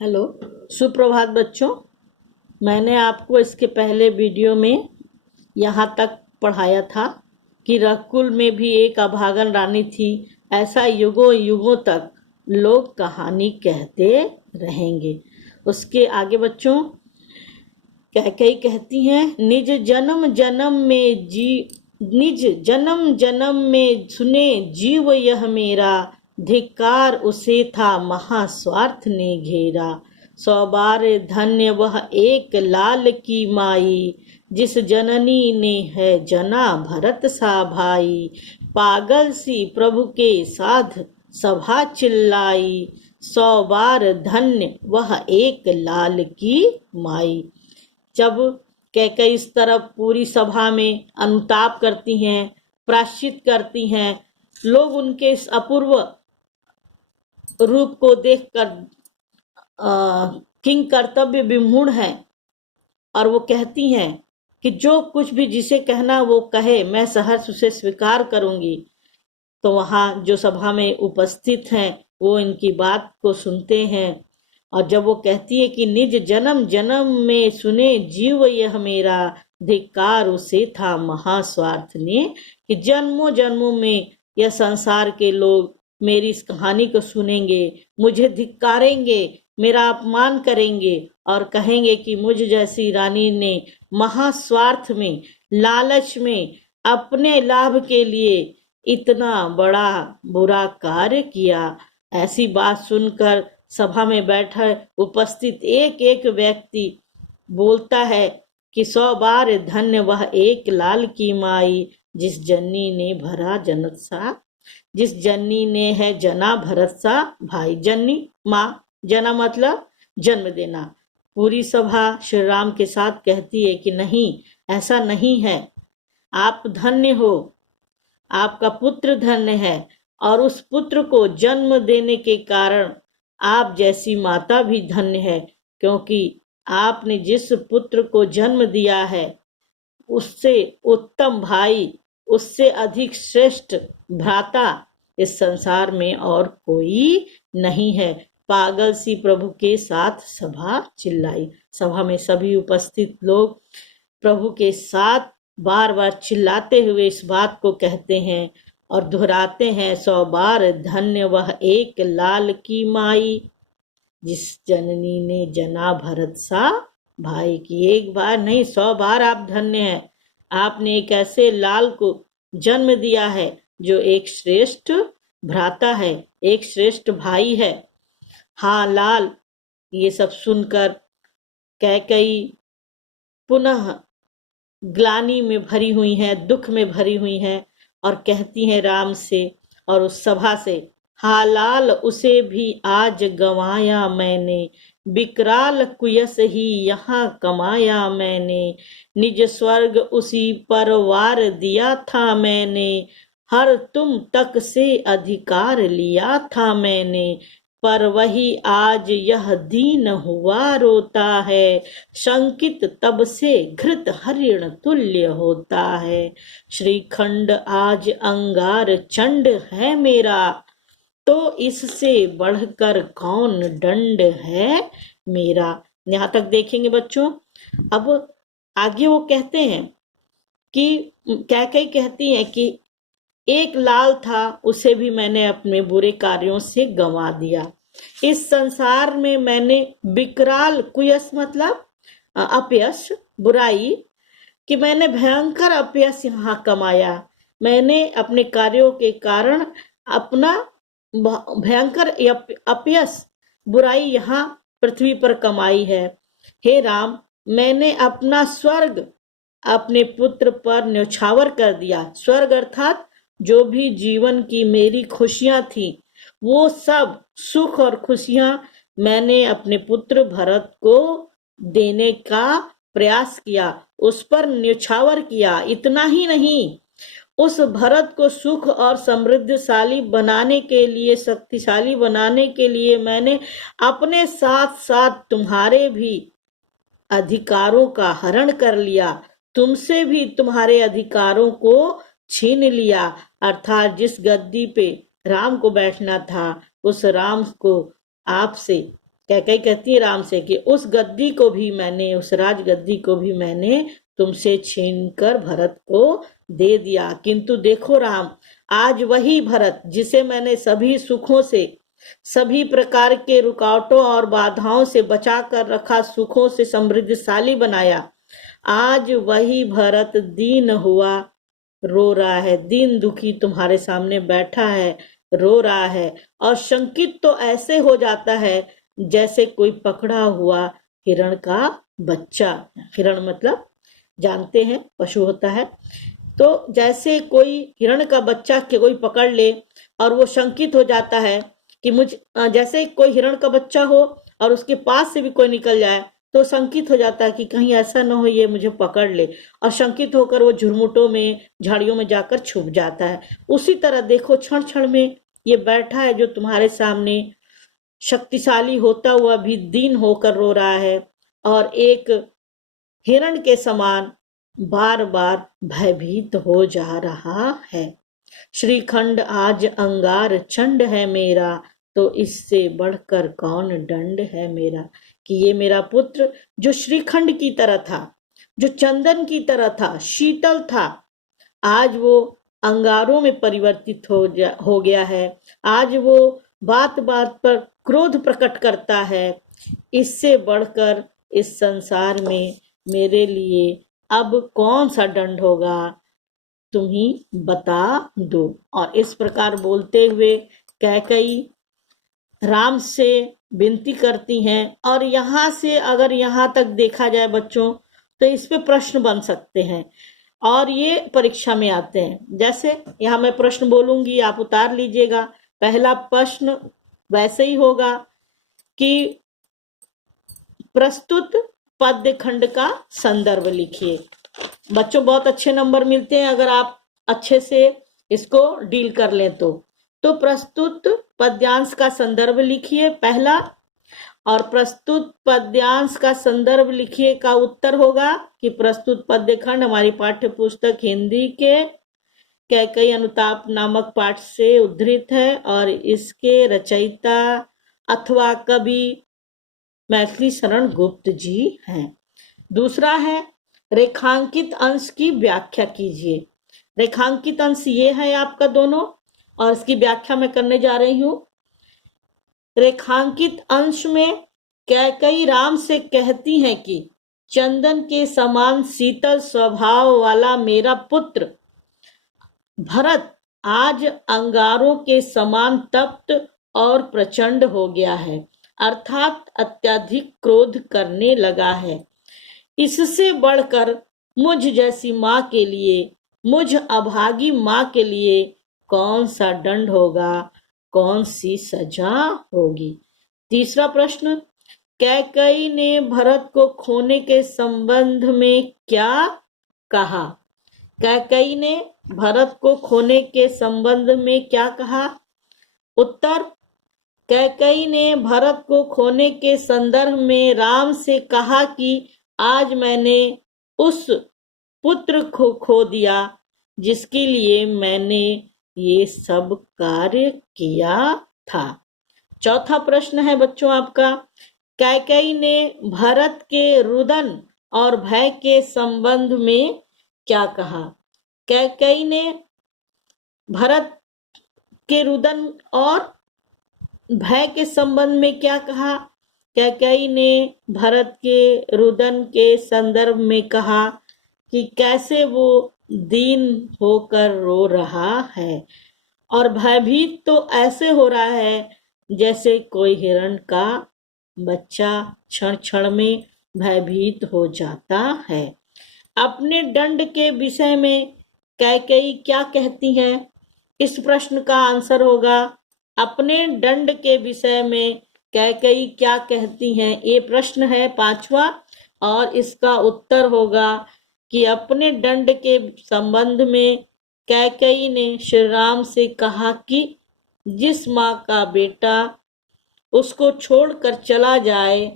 Hello, सुप्रभात बच्चों। मैंने आपको इसके पहले वीडियो में यहाँ तक पढ़ाया था कि रघुकुल में भी एक अभागन रानी थी। ऐसा युगों युगों तक लोग कहानी कहते रहेंगे। उसके आगे बच्चों कैकेयी कहती हैं, निज जन्म जन्म में सुने जीव यह मेरा, धिक्कार उसे था महास्वार्थ ने घेरा। 100 बार धन्य वह एक लाल की माई, जिस जननी ने है जना भरत सा भाई। पागल सी प्रभु के साध सभा चिल्लाई, 100 बार धन्य वह एक लाल की माई। जब कैकेयी इस तरह पूरी सभा में अनुताप करती हैं, प्रायश्चित करती हैं, लोग उनके इस अपूर्व रूप को देखकर किंग कर्तव्य विमूढ़ हैं और वो कहती हैं कि जो कुछ भी जिसे कहना वो कहे, मैं सहर्ष उसे स्वीकार करूंगी। तो वहाँ जो सभा में उपस्थित हैं वो इनकी बात को सुनते हैं और जब वो कहती है कि निज जन्म जन्म में सुने जीव यह मेरा, धिक्कार उसे था महास्वार्थ ने, कि जन्मों जन्मों में यह संसार के लोग मेरी इस कहानी को सुनेंगे, मुझे धिक्कारेंगे, मेरा अपमान करेंगे और कहेंगे कि मुझ जैसी रानी ने महास्वार्थ में, लालच में, अपने लाभ के लिए इतना बड़ा बुरा कार्य किया। ऐसी बात सुनकर सभा में बैठा उपस्थित एक एक व्यक्ति बोलता है कि 100 बार धन्य वह एक लाल की माई, जिस जननी ने भरा जनत सा, जिस जननी ने है जना भरत सा भाई। जननी माँ, जना मतलब जन्म देना। पूरी सभा श्री राम के साथ कहती है कि नहीं, ऐसा नहीं है, आप धन्य हो, आपका पुत्र धन्य है और उस पुत्र को जन्म देने के कारण आप जैसी माता भी धन्य है, क्योंकि आपने जिस पुत्र को जन्म दिया है उससे उत्तम भाई, उससे अधिक श्रेष्ठ भ्राता इस संसार में और कोई नहीं है। पागल सी प्रभु के साथ सभा चिल्लाई। सभा में सभी उपस्थित लोग प्रभु के साथ बार बार चिल्लाते हुए इस बात को कहते हैं और दोहराते हैं, 100 बार धन्य वह एक लाल की माई, जिस जननी ने जना भरत सा भाई। की एक बार नहीं, 100 बार आप धन्य हैं। आपने एक ऐसे लाल को जन्म दिया है जो एक श्रेष्ठ भ्राता है, एक श्रेष्ठ भाई है। हाँ लाल। ये सब सुनकर कैकेयी पुनः ग्लानि में भरी हुई है, दुख में भरी हुई है और कहती है राम से और उस सभा से, हा लाल उसे भी आज गंवाया मैंने, विकराल कुयस ही यहाँ कमाया मैंने। निज स्वर्ग उसी पर वार दिया था मैंने, हर तुम तक से अधिकार लिया था मैंने। पर वही आज यह दीन हुआ रोता है, शंकित तब से घृत हरिण तुल्य होता है। श्रीखंड आज अंगार चंड है मेरा, तो इससे बढ़कर कौन दंड है मेरा। यहाँ तक देखेंगे बच्चों। अब आगे वो कहते हैं कि कैकेयी कहती है कि एक लाल था, उसे भी मैंने अपने बुरे कार्यों से गंवा दिया। इस संसार में मैंने विकराल, कुयस मतलब अपयश, बुराई, कि मैंने भयंकर अपयश यहाँ कमाया। मैंने अपने कार्यों के कारण अपना भयंकर अपयश, बुराई यहाँ पृथ्वी पर कमाई है। हे राम, मैंने अपना स्वर्ग अपने पुत्र पर न्यौछावर कर दिया। स्वर्ग अर्थात जो भी जीवन की मेरी खुशियां थी, वो सब सुख और खुशियां मैंने अपने पुत्र भरत को देने का प्रयास किया, उस पर न्यौछावर किया। इतना ही नहीं, उस भरत को सुख और समृद्धशाली बनाने के लिए, शक्तिशाली बनाने के लिए मैंने अपने साथ साथ तुम्हारे भी अधिकारों का हरण कर लिया, तुमसे भी तुम्हारे अधिकारों को छीन लिया। अर्थात जिस गद्दी पे राम को बैठना था, उस राम को आपसे कैकेयी कहती है राम से कि उस गद्दी को भी मैंने, उस राज गद्दी को भी मैंने तुमसे छीनकर भरत को दे दिया। किंतु देखो राम, आज वही भरत जिसे मैंने सभी सुखों से, सभी प्रकार के रुकावटों और बाधाओं से बचा कर रखा, सुखों से समृद्धशाली बनाया, आज वही भरत दीन हुआ रो रहा है, दीन दुखी तुम्हारे सामने बैठा है, रो रहा है। और शंकित तो ऐसे हो जाता है जैसे कोई पकड़ा हुआ हिरण का बच्चा। हिरण मतलब जानते हैं पशु होता है। तो जैसे कोई हिरण का बच्चा के कोई पकड़ ले और वो शंकित हो जाता है कि जैसे कोई हिरण का बच्चा हो और उसके पास से भी कोई निकल जाए तो शंकित हो जाता है कि कहीं ऐसा ना हो ये मुझे पकड़ ले, और शंकित होकर वो झुरमुटों में, झाड़ियों में जाकर छुप जाता है। उसी तरह देखो क्षण क्षण में ये बैठा है जो तुम्हारे सामने, शक्तिशाली होता हुआ भी दीन होकर रो रहा है और एक हिरण के समान बार बार भयभीत हो जा रहा है। श्रीखंड आज अंगार चंड है मेरा, तो इससे बढ़कर कौन दंड है मेरा। कि ये मेरा पुत्र जो श्रीखंड की तरह था, जो चंदन की तरह था, शीतल था, आज वो अंगारों में परिवर्तित हो गया है। आज वो बात बात पर क्रोध प्रकट करता है। इससे बढ़कर इस संसार में मेरे लिए अब कौन सा दंड होगा, तुम ही बता दो। और इस प्रकार बोलते हुए कैकेयी राम से विनती करती हैं। और यहाँ से अगर यहाँ तक देखा जाए बच्चों, तो इस पे प्रश्न बन सकते हैं और ये परीक्षा में आते हैं। जैसे यहाँ मैं प्रश्न बोलूंगी, आप उतार लीजिएगा। पहला प्रश्न वैसे ही होगा कि प्रस्तुत पद्य खंड का संदर्भ लिखिए। बच्चों बहुत अच्छे नंबर मिलते हैं अगर आप अच्छे से इसको डील कर लें तो प्रस्तुत पद्यांश का संदर्भ लिखिए पहला, और प्रस्तुत पद्यांश का संदर्भ लिखिए का उत्तर होगा कि प्रस्तुत पद्य खंड हमारी पाठ्य पुस्तक हिंदी के कैकेयी अनुताप नामक पाठ से उद्धृत है और इसके रचयिता अथवा कवि मैथिली शरण गुप्त जी हैं। दूसरा है रेखांकित अंश की व्याख्या कीजिए। रेखांकित अंश ये है आपका दोनों, और इसकी व्याख्या मैं करने जा रही हूं। रेखांकित अंश में कैकेयी राम से कहती हैं कि चंदन के समान शीतल स्वभाव वाला मेरा पुत्र भरत आज अंगारों के समान तप्त और प्रचंड हो गया है, अर्थात अत्यधिक क्रोध करने लगा है। इससे बढ़कर मुझ जैसी माँ के लिए, मुझ अभागी माँ के लिए कौन सा दंड होगा, कौन सी सजा होगी। तीसरा प्रश्न, कैकेयी ने भरत को खोने के संबंध में क्या कहा। कैकेयी ने भरत को खोने के संबंध में क्या कहा। उत्तर, कैकेयी ने भरत को खोने के संदर्भ में राम से कहा कि आज मैंने उस पुत्र को खो दिया जिसके लिए मैंने ये सब कार्य किया था। चौथा प्रश्न है बच्चों आपका, कैकेयी ने भरत के रुदन और भय के संबंध में क्या कहा। कैकेयी ने भरत के रुदन और भय के संबंध में क्या कहा। कैकेयी ने भरत के रुदन के संदर्भ में कहा कि कैसे वो दीन होकर रो रहा है और भयभीत तो ऐसे हो रहा है जैसे कोई हिरण का बच्चा क्षण क्षण में भयभीत हो जाता है। अपने दंड के विषय में कैकेयी क्या कहती हैं। इस प्रश्न का आंसर होगा अपने दंड के विषय में कैकेयी क्या कहती हैं। ये प्रश्न है पांचवा और इसका उत्तर होगा कि अपने दंड के संबंध में कैकेयी ने श्री राम से कहा कि जिस माँ का बेटा उसको छोड़कर चला जाए,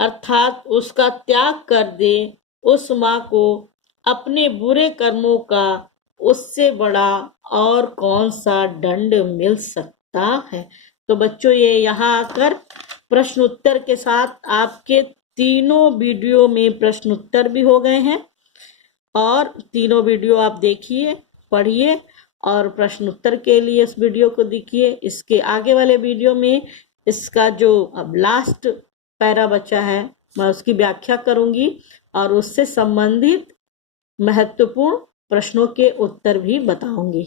अर्थात उसका त्याग कर दे, उस माँ को अपने बुरे कर्मों का उससे बड़ा और कौन सा दंड मिल सकता है। तो बच्चों ये यहाँ आकर प्रश्न उत्तर के साथ आपके तीनों वीडियो में प्रश्न उत्तर भी हो गए हैं, और तीनों वीडियो आप देखिए, पढ़िए और प्रश्न उत्तर के लिए इस वीडियो को देखिए। इसके आगे वाले वीडियो में इसका जो अब लास्ट पैरा बचा है मैं उसकी व्याख्या करूंगी और उससे संबंधित महत्वपूर्ण प्रश्नों के उत्तर भी बताऊंगी।